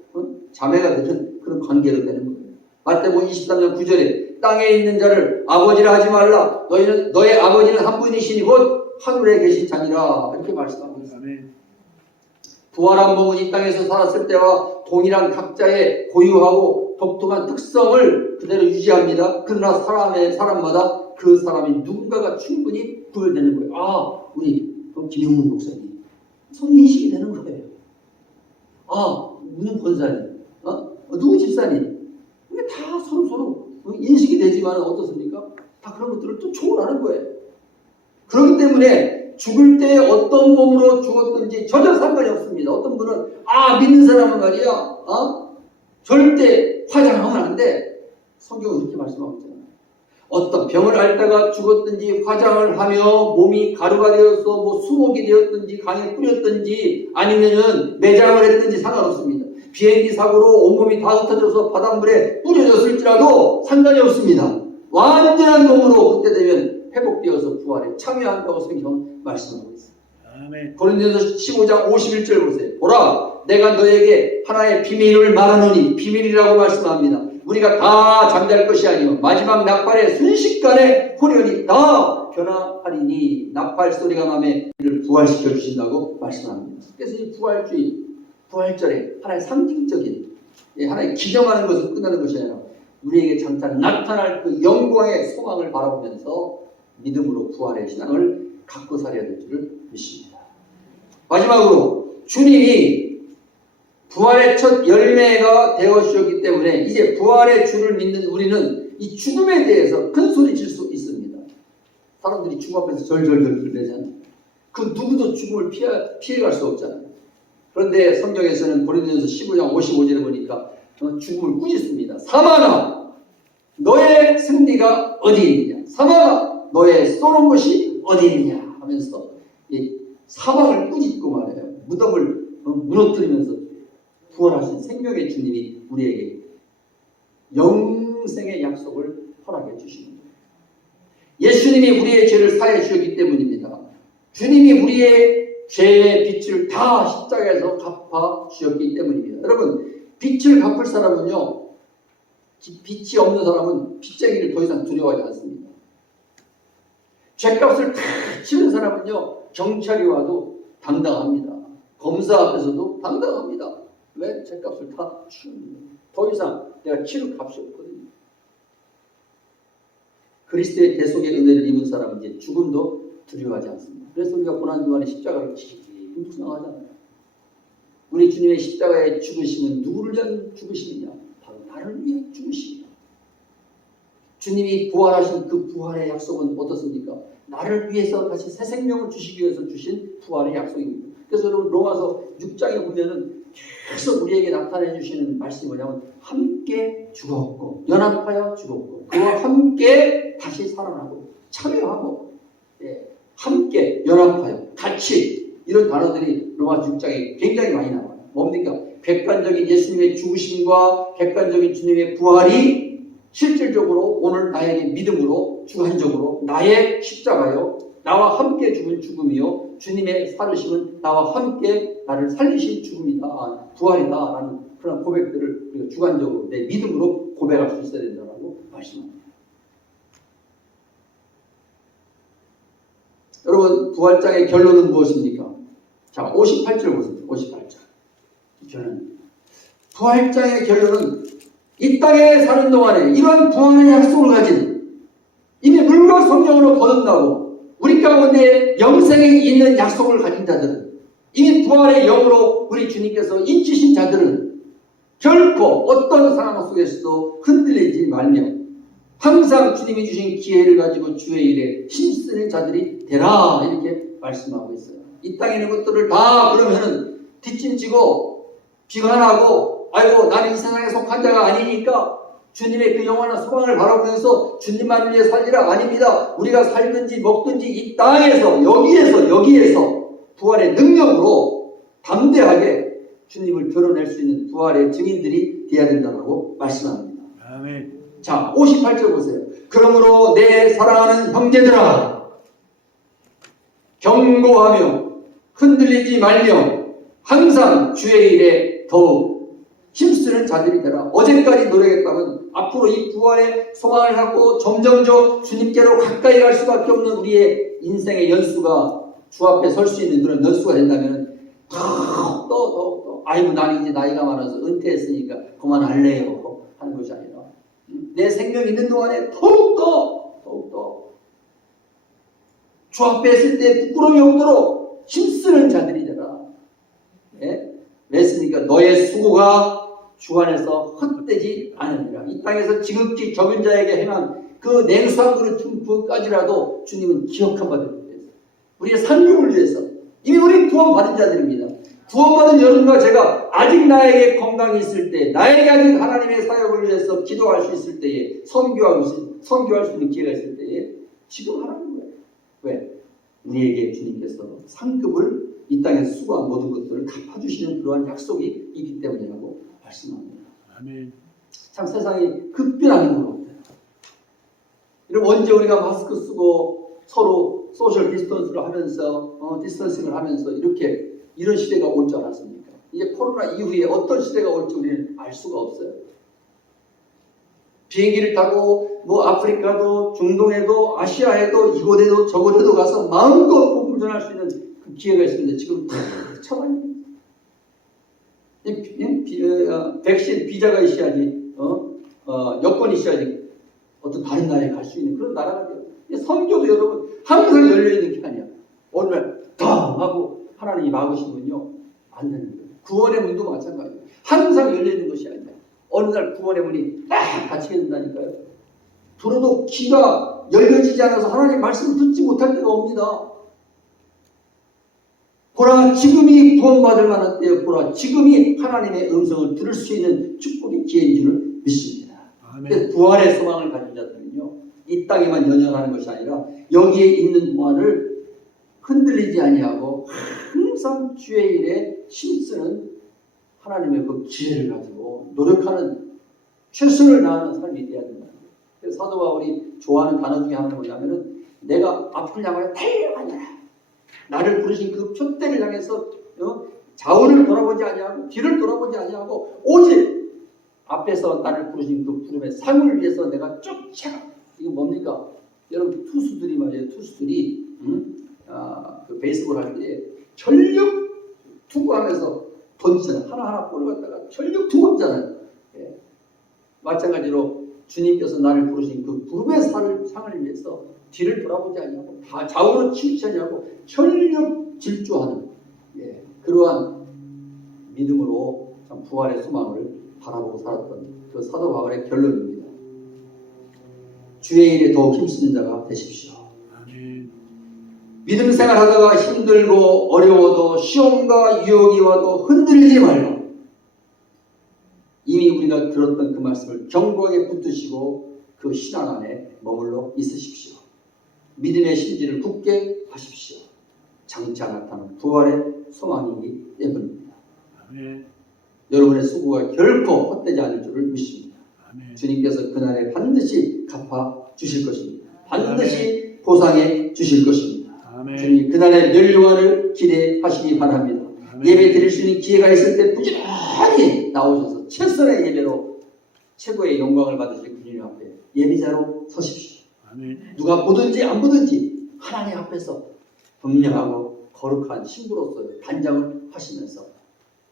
자매가 되는 그런 관계로 되는 거예요. 마태복음 23장 9절에 땅에 있는 자를 아버지라 하지 말라. 너의 아버지는 한 분이시니 곧 하늘에 계신 자니라. 이렇게 말씀하고 있습니다. 부활한 몸은 이 땅에서 살았을 때와 동일한 각자의 고유하고 독특한 특성을 그대로 유지합니다. 그러나 사람마다 그 사람이 누군가가 충분히 구별되는 거예요. 우리 김영문 목사님 서로 인식이 되는 거예요. 무슨 권사님, 누구 집사님, 이게 다 서로 인식이 되지만 어떻습니까? 다 그런 것들을 또 초월하는 거예요. 그렇기 때문에 죽을 때 어떤 몸으로 죽었든지 전혀 상관이 없습니다. 어떤 분은 믿는 사람은 말이야 절대 화장하면 안 돼. 성경은 그렇게 말씀하고 있잖아요. 어떤 병을 앓다가 죽었든지 화장을 하며 몸이 가루가 되어서 수목이 되었든지 강에 뿌렸든지 아니면은 매장을 했든지 상관없습니다. 비행기 사고로 온몸이 다 흩어져서 바닷물에 뿌려졌을지라도 상관이 없습니다. 완전한 몸으로 그때 되면 회복되어서 부활에 참여한다고 성경은 말씀하고 있습니다. 아멘. 고린도전서 15장 51절 보세요. 보라, 내가 너에게 하나의 비밀을 말하노니, 비밀이라고 말씀합니다. 우리가 다 잠잘 것이 아니요 마지막 나팔의 순식간에 호련히 다 변화하리니, 나팔 소리가 나면 우리를 부활시켜 주신다고 말씀합니다. 그래서 이 부활절에 하나의 상징적인, 하나의 기념하는 것을 끝나는 것이 아니라 우리에게 장차 나타날 그 영광의 소망을 바라보면서 믿음으로 부활의 신앙을 갖고 살아야 될 줄을 믿습니다. 마지막으로 주님이 부활의 첫 열매가 되어 주셨기 때문에 이제 부활의 주를 믿는 우리는 이 죽음에 대해서 큰 소리 질 수 있습니다. 사람들이 죽음 앞에서 절절절 불대잖아요. 그 누구도 죽음을 피해갈 수 없잖아요. 그런데 성경에서는 고린도전서 15장 55절에 보니까 죽음을 꾸짖습니다. 사망아, 너의 승리가 어디 있느냐? 사망아, 너의 쏘는 것이 어디 있느냐? 하면서 사망을 꾸짖고 말해요. 무덤을 무너뜨리면서 부활하신 생명의 주님이 우리에게 영생의 약속을 허락해 주시는 거예요. 예수님이 우리의 죄를 사해 주셨기 때문입니다. 주님이 우리의 죄의 빚을 다 십자가에서 갚아 주셨기 때문입니다. 여러분, 빚을 갚을 사람은요, 빚이 없는 사람은 빚쟁이를 더 이상 두려워하지 않습니다. 죄값을 다 치는 사람은요, 경찰이 와도 당당합니다. 검사 앞에서도 당당합니다. 왜? 죄값을 다 치릅니다. 더 이상 내가 치를 값이 없거든요. 그리스도의 대속의 은혜를 입은 사람은 이제 죽음도 두려워하지 않습니다. 그래서 우리가 고난주간에 십자가를 깊이 묵상하잖아요. 우리 주님의 십자가의 죽으심은 누구를 위한 죽으심이냐? 바로 나를 위해 죽으심이다. 주님이 부활하신 그 부활의 약속은 어떻습니까? 나를 위해서 다시 새 생명을 주시기 위해서 주신 부활의 약속입니다. 그래서 여러분 로마서 6장에 보면은 계속 우리에게 나타내 주시는 말씀이 뭐냐면 함께 죽었고 연합하여 죽었고 그와 함께 다시 살아나고 참여하고 함께 연합하여 같이, 이런 단어들이 로마서 6장에 굉장히 많이 나와요. 뭡니까? 객관적인 예수님의 죽으심과 객관적인 주님의 부활이 실질적으로 오늘 나에게 믿음으로 주관적으로 나의 십자가요, 나와 함께 죽은 죽음이요, 주님의 살으심은 나와 함께 나를 살리신 죽음이다, 부활이다 라는 그런 고백들을 우리가 주관적으로 내 믿음으로 고백할 수 있어야 된다고 말씀합니다. 여러분, 부활장의 결론은 무엇입니까? 자, 58절 보세요. 58절. 저는 부활장의 결론은 이 땅에 사는 동안에 이러한 부활의 약속을 가진 이미 물과 성령으로 거듭나고 우리 가운데 영생에 있는 약속을 가진 자들은 이미 부활의 영으로 우리 주님께서 인치신 자들은 결코 어떤 상황 속에서도 흔들리지 말며 항상 주님이 주신 기회를 가지고 주의 일에 힘쓰는 자들이 되라 이렇게 말씀하고 있어요. 이 땅에 있는 것들을 다 그러면은 뒷짐지고 비관하고 아이고 나는 이 세상에 속한 자가 아니니까 주님의 그 영원한 소망을 바라보면서 주님만 위해 살리라. 아닙니다. 우리가 살든지 먹든지 이 땅에서 여기에서 부활의 능력으로 담대하게 주님을 드러낼 수 있는 부활의 증인들이 되어야 된다고 말씀합니다. 아멘. 자, 58절 보세요. 그러므로 내 사랑하는 형제들아 경고하며 흔들리지 말며 항상 주의 일에 더욱 힘쓰는 자들이 되라. 어제까지 노력했다면 앞으로 이 부활의 소망을 갖고 점점 주님께로 가까이 갈 수밖에 없는 우리의 인생의 연수가 주 앞에 설 수 있는 그런 연수가 된다면 더 아이고 나는 이제 나이가 많아서 은퇴했으니까 그만할래요 하는 것이 아니라 내 생명 있는 동안에 더욱더 주 앞에 있을 때 부끄러움이 없도록 힘쓰는 자들이 되라. 예? 왜 했습니까? 너의 수고가 주 안에서 헛되지 않으리라. 이 땅에서 지극히 적은 자에게 행한 그 냉수한 그릇까지라도 주님은 기억한 바 됩니다. 우리의 상급을 위해서 이미 우리 구원받은 자들입니다. 구원받은 여러분과 제가 아직 나에게 건강이 있을 때 나에게 아직 하나님의 사역을 위해서 기도할 수 있을 때에 선교할 수 있는 기회가 있을 때에 지금 하라는 거예요. 왜? 우리에게 주님께서 상급을 이 땅에서 수고한 모든 것들을 갚아주시는 그러한 약속이 있기 때문이라고 말씀합니다. 아멘. 참 세상이 급변하는 것 같아요. 여러분 언제 우리가 마스크 쓰고 서로 소셜 디스턴스를 하면서 디스턴싱을 하면서 이런 시대가 올 줄 알았습니까? 이제 코로나 이후에 어떤 시대가 올지 우리는 알 수가 없어요. 비행기를 타고 뭐 아프리카도 중동에도 아시아에도 이곳에도 저곳에도 가서 마음껏 복음을 전할 수 있는 그 기회가 있습니다. 지금 차관입니다. 백신 비자가 있어야지 여건이 있어야지 어떤 다른 나라에 갈 수 있는 그런 나라가 돼요. 선교도 여러분 항상 열려있는 기간이야. 어느 날 당 하고 하나님이 막으시면요 안 되는 거예요. 구원의 문도 마찬가지예요. 항상 열려있는 것이 아니라 어느 날 구원의 문이 딱 닫히게 된다니까요. 들어도 귀가 열려지지 않아서 하나님 말씀을 듣지 못할 때가 옵니다. 보라 지금이 구원받을 만한 때요. 보라 지금이 하나님의 음성을 들을 수 있는 축복의 기회인 줄을 믿습니다. 그래서 부활의 소망을 가진 자들은요. 이 땅에만 연연하는 것이 아니라 여기에 있는 동안을 흔들리지 아니하고 항상 주의 일에 힘쓰는 하나님의 그 기회를 가지고 노력하는 최선을 다하는 삶이 되어야 된다. 그래서 사도 바울이 좋아하는 단어 중에 하나는 뭐냐면은 내가 앞을 향하여 달려가느라 나를 부르신 그 표대를 향해서 좌우를 돌아보지 아니하고 뒤를 돌아보지 아니하고 오직 앞에서 나를 부르신 그 부름의 상을 위해서 내가 쫓아가. 이건 뭡니까? 여러분 투수들이 말이에요. 투수들이 그 베이스볼 할 때 전력 투구하면서 던지잖아요. 하나하나 볼을 갖다가 전력 투구하잖아요. 예. 마찬가지로 주님께서 나를 부르신 그 부름의 상을 위해서 뒤를 돌아보지 아니하고 다 좌우로 치우치 아니하고 전력 질주하는 그러한 믿음으로 참 부활의 소망을 바라보고 살았던 그 사도 바울의 결론입니다. 주의 일에 더욱 힘쓰는 자가 되십시오. 아멘. 믿음 생활하다가 힘들고 어려워도 시험과 유혹이 와도 흔들리지 말고 이미 우리가 들었던 그 말씀을 견고하게 붙드시고 그 신앙 안에 머물러 있으십시오. 믿음의 심지를 굳게 하십시오. 장차 나타나는 부활의 소망이기 때문입니다. 아멘. 여러분의 수고가 결코 헛되지 않을 줄을 믿습니다. 아멘. 주님께서 그날에 반드시 갚아 주실 것입니다. 반드시 보상해 주실 것입니다. 아멘. 주님 그날의 멸류관을 기대하시기 바랍니다. 아멘. 예배 드릴 수 있는 기회가 있을 때 부지런히 나오셔서 최선의 예배로 최고의 영광을 받으실 주님 앞에 예비자로 서십시오. 아멘. 누가 보든지 안 보든지 하나님 앞에서 분명하고 거룩한 신부로서 단장을 하시면서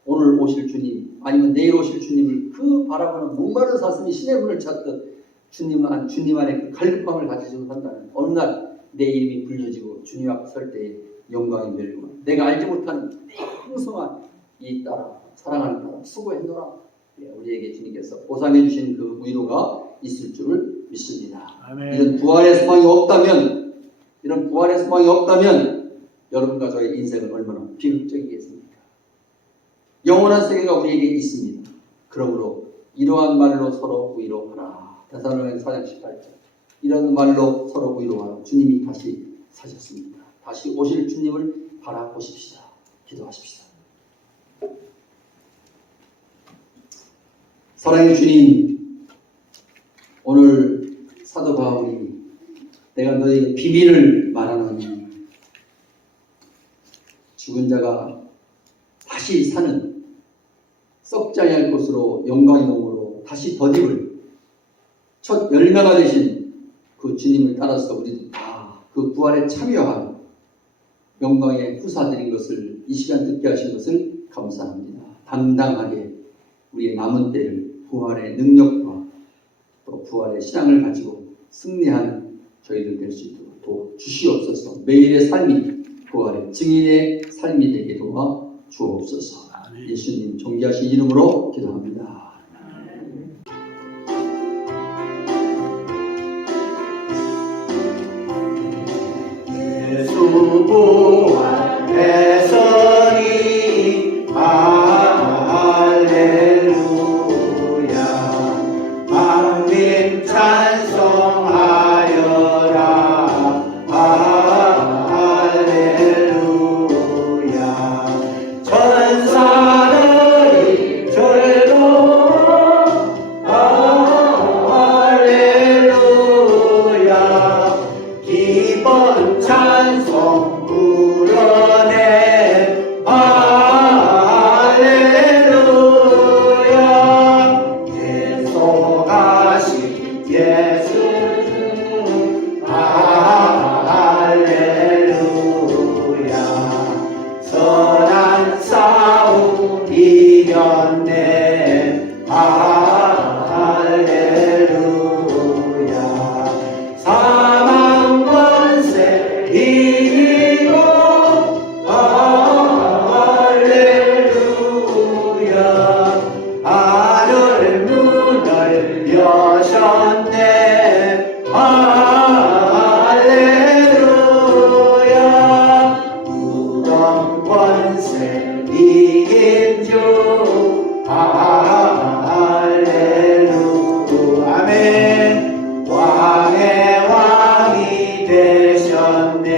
오늘 오실 주님 아니면 내일 오실 주님을 그 바라보는 목마른 사슴이 신의 문을 찾듯 주님 안에 그 갈급함을 가지고 산다는 어느 날 내 이름이 불려지고 주님 앞에 설 때에 영광이 멸고 내가 알지 못하는 풍성한 이 딸아 사랑하는 딸아 수고했노라. 우리에게 주님께서 보상해 주신 그 위로가 있을 줄을 믿습니다. 아멘. 이런 부활의 소망이 없다면 여러분과 저의 인생은 얼마나 비극적이겠습니까? 영원한 세계가 우리에게 있습니다. 그러므로 이러한 말로 서로 위로하라. 데살로니가 4장 18절. 이런 말로 서로 위로하라. 주님이 다시 사셨습니다. 다시 오실 주님을 바라보십시다. 기도하십시다. 사랑의 주님, 오늘 사도 바울이 내가 너에게 비밀을 말하노니 죽은 자가 다시 사는 썩지 아니할 것으로 영광의 몸으로 다시 덧입을 첫 열매가 되신 그 주님을 따라서 우리도 다 그 부활에 참여한 영광의 후사들인 것을 이 시간 듣게 하신 것을 감사합니다. 당당하게 우리의 남은 때를 부활의 능력과 또 부활의 신앙을 가지고 승리하는 저희들 될 수 있도록 도와주시옵소서. 매일의 삶이 부활의 증인의 삶이 되게 도와 주옵소서. 예수님 존귀하신 이름으로 기도합니다. 예수 부활했으니 할렐루야. 만민 찬송하여라. 할렐루야. 천사들이 절로 할렐루야. 기쁜 찬송 불어내 할렐루야. 계속하신 예수 할렐루야. 선한 싸움 이겼네 할렐루야. 사망 권세 이기고 할렐루야. 하늘 문을 여셨네 할렐루야. 무덤 권세 이긴 주 할렐루야. 아멘. 왕의 왕이 되셨네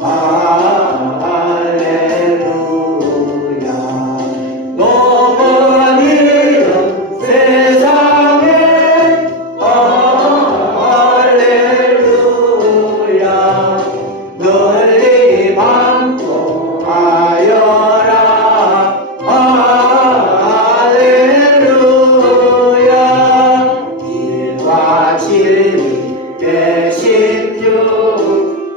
할렐루야. 높은 이름 세상에 할렐루야. 널리 반포하여라 할렐루야. 길과 진리 되신 주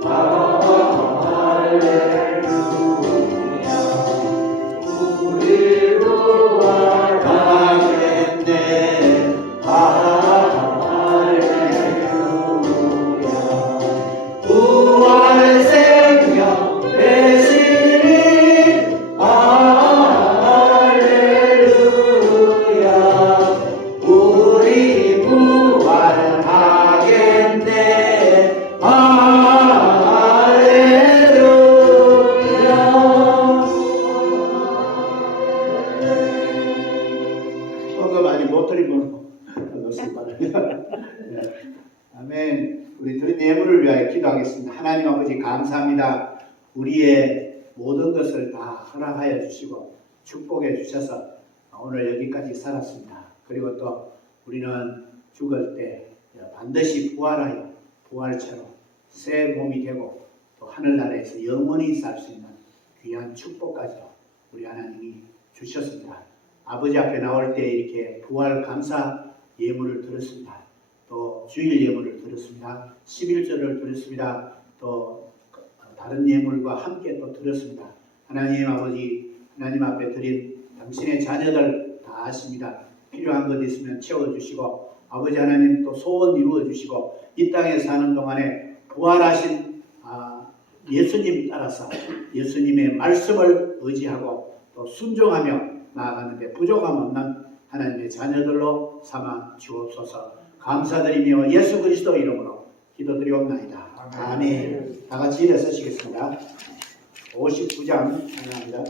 할렐루야. 우리 부활하겠네 할렐루야. 부활 생명 되시니 할렐루야. 우리 부활하겠네 할렐루야. 헌금 아직 못 드리면 넣었을 바랍니다. 아멘. 우리 드린 예물을 위하여 기도하겠습니다. 하나님 아버지 감사합니다. 우리의 모든 것을 다 허락하여 주시고 축복해 주셔서 오늘 여기까지 살았습니다. 그리고 또 우리는 죽을 때 반드시 부활하여 부활처럼 새 몸이 되고 또 하늘나라에서 영원히 살 수 있는 귀한 축복까지도 우리 하나님이 주셨습니다. 아버지 앞에 나올 때 이렇게 부활 감사 예물을 드렸습니다. 또 주일 예물을 드렸습니다. 11절을 드렸습니다. 또 다른 예물과 함께 또 드렸습니다. 하나님 아버지, 하나님 앞에 드린 당신의 자녀들 다 아십니다. 필요한 것 있으면 채워주시고 아버지 하나님 또 소원 이루어주시고 이 땅에 사는 동안에 부활하신 예수님 따라서 예수님의 말씀을 의지하고 또 순종하며 나아가는데 부족함 없는 하나님의 자녀들로 삼아 주옵소서. 감사드리며 예수 그리스도 이름으로 기도드리옵나이다. 아멘. 다 같이 일어서시겠습니다. 59장 하나입니다.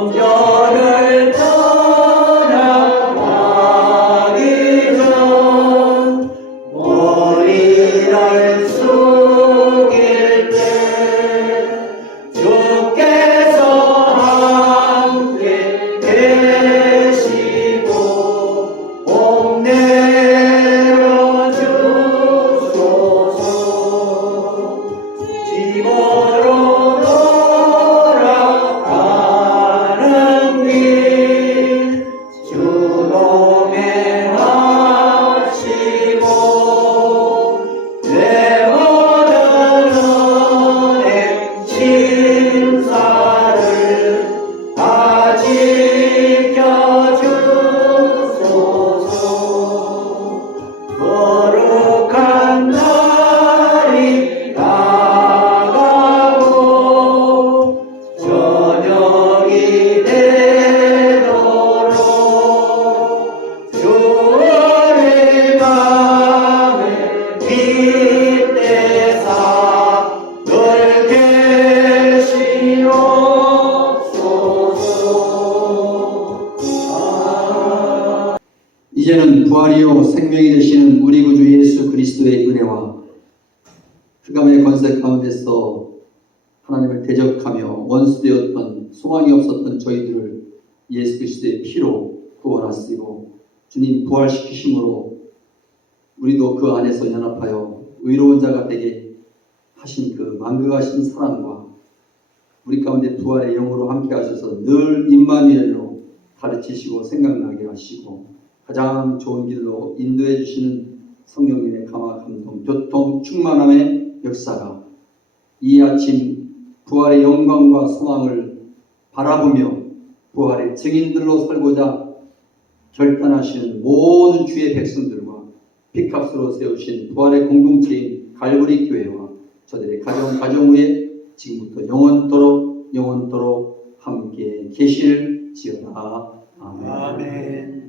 성전을 떠나가기 전 머리를 숙일 때 주께서 함께 계시고 옥내려 주소서. 집으로 이제는 부활이요 생명이 되시는 우리 구주 예수 그리스도의 은혜와 흑암의 권세 가운데서 하나님을 대적하며 원수되었던 소망이 없었던 저희들을 예수 그리스도의 피로 구원하시고 주님 부활시키심으로 우리도 그 안에서 연합하여 의로운 자가 되게 하신 그 만극하신 사랑과 우리 가운데 부활의 영으로 함께 하셔서 늘 임마누엘로 가르치시고 생각나게 하시고 가장 좋은 길로 인도해 주시는 성령님의 감화 감동 교통 충만함의 역사가 이 아침 부활의 영광과 소망을 바라보며 부활의 증인들로 살고자 결단하시는 모든 주의 백성들과 피값으로 세우신 부활의 공동체인 갈보리 교회와 저들의 가정 위에 지금부터 영원토록 함께 계실지어다. 아멘. 아멘.